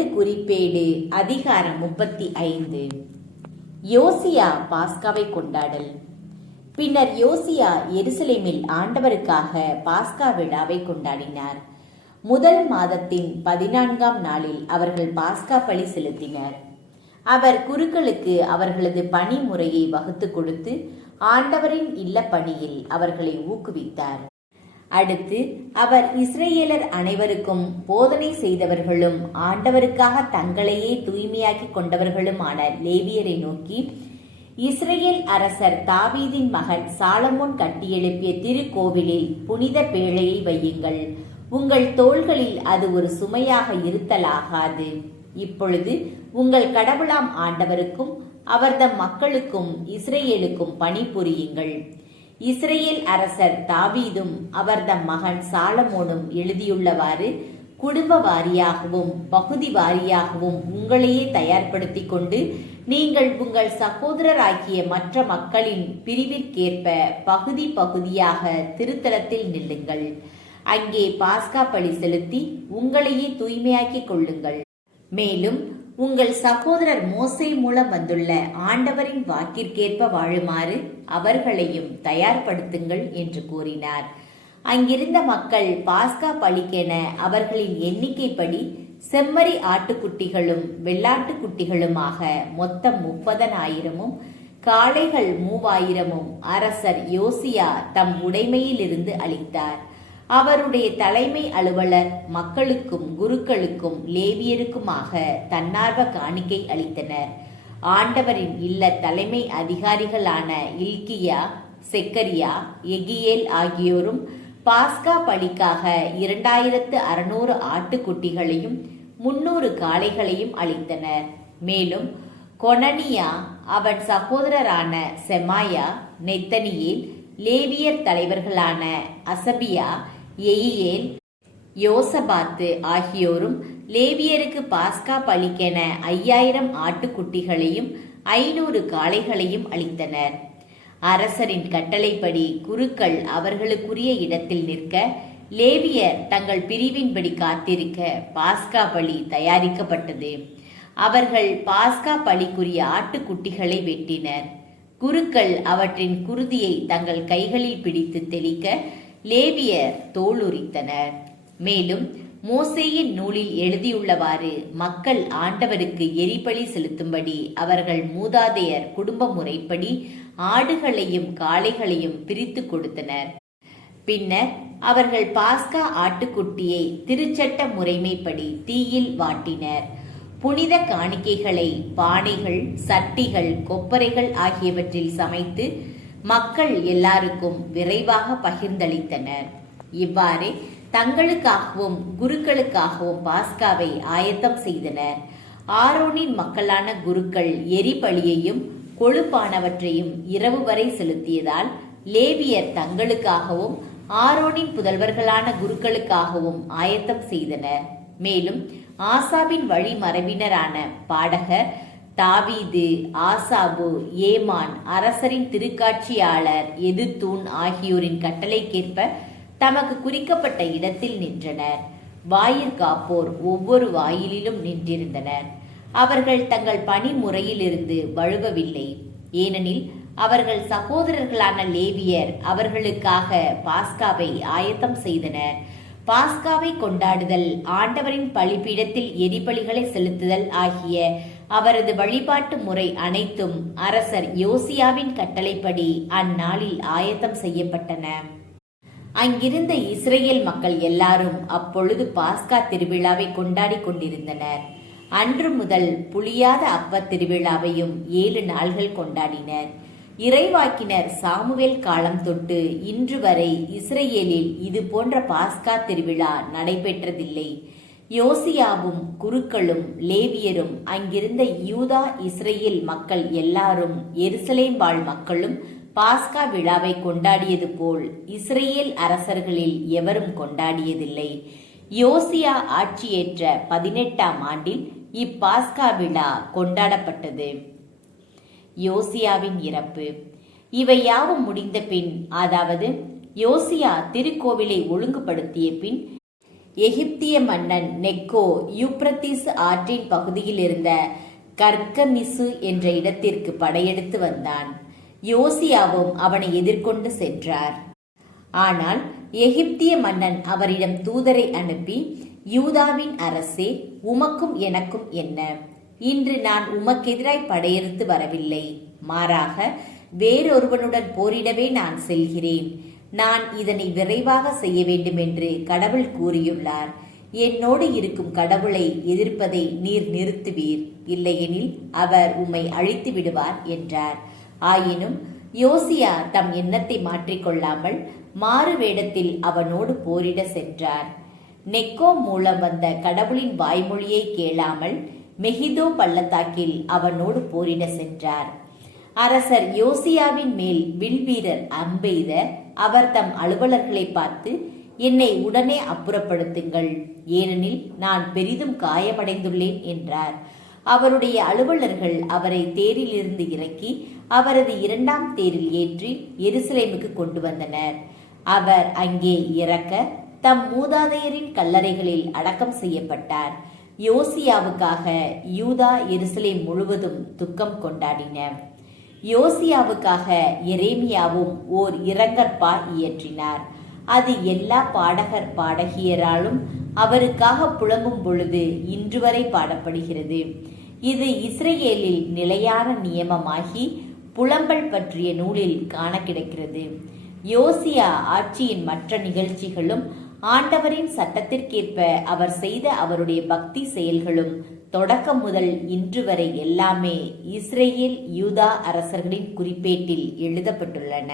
2 குறிப்பேடு அதிகாரம் 35. யோசியா பாஸ்காவை கொண்டாடல். பின்னர் யோசியா எருசலேமில் ஆண்டவருக்காக பாஸ்கா விழாவை கொண்டாடினார். முதல் மாதத்தின் 14ஆம் நாளில் அவர்கள் பாஸ்கா பலி செலுத்தினர். அவர் குருக்களுக்கு அவர்களது பணி முறையை வகுத்து கொடுத்து ஆண்டவரின் இல்ல பணியில் அவர்களை ஊக்குவித்தார். அடுத்து அவர் இஸ்ரேலர் அனைவருக்கும் போதனை செய்தவர்களும் ஆண்டவருக்காக தங்களையே தூய்மையாக்கி கொண்டவர்களுமான லேவியரை நோக்கி, இஸ்ரேல் அரசர் தாவீதின் மகன் சாலமோன் கட்டியெழுப்பிய திருக்கோவிலில் புனித பேழையை வையுங்கள். உங்கள் தோள்களில் அது ஒரு சுமையாக இருத்தலாகாது. இப்பொழுது உங்கள் கடவுளாம் ஆண்டவருக்கும் அவர்தம் மக்களுக்கும் இஸ்ரேலுக்கும் பணிபுரியுங்கள். இஸ்ரேல் அரசர் தாவீதும் அவர்தம் மகன் சாலமோனும் எழுதியுள்ளவாறு குடும்ப வாரியாகவும் பகுதி வாரியாகவும் உங்களையே தயார்படுத்தி கொண்டு நீங்கள் உங்கள் சகோதரராகிய மற்ற மக்களின் பிரிவிற்கேற்ப பகுதி பகுதியாக திருத்தலத்தில் நில்லுங்கள். அங்கே பாஸ்கா பலி செலுத்தி உங்களையே தூய்மையாக்கிக் கொள்ளுங்கள். மேலும் உங்கள் சகோதரர் மோசே மூலம் வந்துள்ள ஆண்டவரின் வாக்கிற்கேற்ப வாழுமாறு அவர்களையும் தயார்படுத்துங்கள் என்று கூறினார். அங்கிருந்த மக்கள் பாஸ்கா பலிக்கென அவர்களின் எண்ணிக்கைப்படி செம்மறி ஆட்டுக்குட்டிகளும் வெள்ளாட்டுக்குட்டிகளுமாக மொத்தம் 30,000 காளைகள் 3000 அரசர் யோசியா தம் உடைமையிலிருந்து அளித்தார். அவருடைய தலைமை அலுவலர் மக்களுக்கும் குருக்களுக்கும் லேவியருக்குமாக தன்னார்வ காணிக்கை அளித்தனர். ஆண்டவரின் இல்ல தலைமை அதிகாரிகளான இல்கியா, செக்கரியா, எகியேல் ஆகியோரும் பாஸ்கா பலிக்காக 2600 ஆட்டுக்குட்டிகளையும் 300 காளைகளையும் அளித்தனர். மேலும் கொனனியா, அவன் சகோதரரான செமாயா, நெத்தனியேல், லேவியர் தலைவர்களான அசபியா, எயியேல், யோசபாத்து ஆகியோரும் லேவியருக்கு பாஸ்கா பலிக்கென 5000 ஆட்டுக்குட்டிகளையும் 500 காளைகளையும் அளித்தனர். அரசரின் கட்டளைப்படி குருக்கள் அவர்களுக்குரிய இடத்தில் நிற்க, லேவியர் தங்கள் பிரிவின்படி காத்திருக்க பாஸ்கா பலி தயாரிக்கப்பட்டது. அவர்கள் பாஸ்கா பலிக்குரிய ஆட்டுக்குட்டிகளை வெட்டினர். குருக்கள் அவற்றின் குருதியை தங்கள் கைகளில் பிடித்து தெளிக்க லேவியர் தோலுரித்தனர். மேலும் மோசேயின் நூலில் எழுதியுள்ளவாறு மக்கள் ஆண்டவருக்கு எரிபலி செலுத்தும்படி அவர்கள் மூதாதையர் குடும்ப முறைப்படி ஆடுகளையும் காளைகளையும் பிரித்து கொடுத்தனர். பின்னர் அவர்கள் பாஸ்கா ஆட்டுக்குட்டியை திருச்சட்ட முறைமைப்படி தீயில் வாட்டினர். புனித காணிக்கைகளை பானைகள், சட்டிகள், கொப்பரைகள் ஆகியவற்றில் சமைத்து மக்கள் எல்லாருக்கும் விரைவாக பகிர்ந்தளித்தனர். இவ்வாறே தங்களுக்காகவும் குருக்களுக்காகவும் பாஸ்காவை ஆயத்தம் செய்தனர். ஆரோனின் மக்களான குருக்கள் எரிபலியையும் கொழுப்பானவற்றையும் இரவு வரை செலுத்தியதால் லேவியர் தங்களுக்காகவும் ஆரோனின் புதல்வர்களான குருக்களுக்காகவும் ஆயத்தம் செய்தனர். மேலும் ஆசாபின் வழி மரபினரான பாடகர் தாவீது, ஆசாபு, ஏமான், அரசரின் திருக்காட்சியாளர் எதுத்தூன் ஆகியோரின் கட்டளைக்கேற்ப தமக்கு குறிக்கப்பட்ட இடத்தில் நின்றனர். வாயிற்காப்போர் ஒவ்வொரு வாயிலிலும் நின்றிருந்தனர். அவர்கள் தங்கள் பணி முறையிலிருந்து வழுவவில்லை. ஏனெனில் அவர்கள் சகோதரர்களான லேவியர் அவர்களுக்காக பாஸ்காவை ஆயத்தம் செய்தனர். பாஸ்காவை கொண்டாடுதல், ஆண்டவரின் பலிபீடத்தில் எரிபலிகளை செலுத்துதல் ஆகிய அவரது வழிபாட்டு முறை அனைத்தும் அரசர் யோசியாவின் கட்டளைப்படி அந்நாளில் ஆயத்தம் செய்யப்பட்டன. அங்கிருந்த இஸ்ரேல் மக்கள் எல்லாரும் அப்பொழுது பாஸ்கா திருவிழாவை கொண்டாடி கொண்டிருந்தனர். அன்று முதல் புளியாத அப்ப திருவிழாவையும் 7 நாள்கள் கொண்டாடினர். இறைவாக்கினர் சாமுவேல் காலம் தொட்டு இன்று வரை இஸ்ரேலில் இது போன்ற பாஸ்கா திருவிழா நடைபெற்றதில்லை. யோசியாவும் குருக்களும் லேவியரும் அங்கிருந்த யூதா இஸ்ரேல் மக்கள் எல்லாரும் எருசலேம் வாழ் மக்களும் பாஸ்கா விழாவை கொண்டாடியது போல் இஸ்ரேல் அரசர்களில் எவரும் கொண்டாடியதில்லை. யோசியா ஆட்சியேற்ற 18ஆம் ஆண்டில் இப்பாஸ்கா விழா கொண்டாடப்பட்டது. யோசியாவின் இறப்பு. இவை யாவும் முடிந்த பின், அதாவது யோசியா திருக்கோவிலை ஒழுங்குபடுத்திய பின், எகிப்திய மன்னன் நெக்கோ யூப்ரத்தீஸ் ஆற்றின் பகுதியில் இருந்த கர்கமிசு என்ற இடத்திற்கு படையெடுத்து வந்தான். யோசியாவும் அவனை எதிர்கொண்டு சென்றார். ஆனால் எகிப்திய மன்னன் அவரிடம் தூதரை அனுப்பி, யூதாவின் அரசே, உமக்கும் எனக்கும் என்ன? இன்று நான் உமக்கெதிராய் படையெடுத்து வரவில்லை. மாறாக வேறொருவனுடன் போரிடவே நான் செல்கிறேன். நான் இதனை விரைவாக செய்ய வேண்டும் என்று கடவுள் கூறியுள்ளார். என்னோடு இருக்கும் கடவுளை எதிர்ப்பதை நீர் நிறுத்துவீர், இல்லையெனில் அவர் உம்மை அழித்து விடுவார் என்றார். ஆயினும் யோசியா தம் எண்ணத்தை மாற்றிக்கொள்ளாமல் மாறு வேடத்தில் அவனோடு போரிட சென்றார். நெக்கோ மூலம் வந்த கடவுளின் வாய்மொழியை கேளாமல் மெகிதோ பள்ளத்தாக்கில் அவனோடு போரிட சென்றார். அரசர் யோசியாவின் மேல் வில்வீரர் அம்பெய்த அவர் தம் அலுவலர்களை பார்த்து, என்னை உடனே அப்புறப்படுத்துங்கள், ஏனெனில் நான் பெரிதும் காயமடைந்துள்ளேன் என்றார். அவருடைய அலுவலர்கள் அவரை தேரிலிருந்து இறக்கி அவரது 2ஆம் தேரில் ஏற்றி எருசலேமுக்கு கொண்டு வந்தனர். அவர் அங்கே இறக்க தம் மூதாதையரின் கல்லறைகளில் அடக்கம் செய்யப்பட்டார். யோசியாவுக்காக யூதா எருசலேம் முழுவதும் துக்கம் கொண்டாடின. யோசியாவுக்காக எரேமியாவும் ஓர் இரங்கற்பா இயற்றினார். அது எல்லா பாடகர் பாடகியராலும் அவருக்காக புலம்பும் பொழுது இன்று வரை பாடப்படுகிறது. இது இஸ்ரேலில் நிலையான நியமமாகி புலம்பல் பற்றிய நூலில் காண கிடைக்கிறது. யோசியா ஆட்சியின் மற்ற நிகழ்ச்சிகளும் ஆண்டவரின் சட்டத்திற்கேற்ப அவர் செய்த அவருடைய பக்தி செயல்களும் தொடக்கம் முதல் இன்று வரை எல்லாமே இஸ்ரேல் யூதா அரசர்களின் குறிப்பேட்டில் எழுதப்பட்டுள்ளன.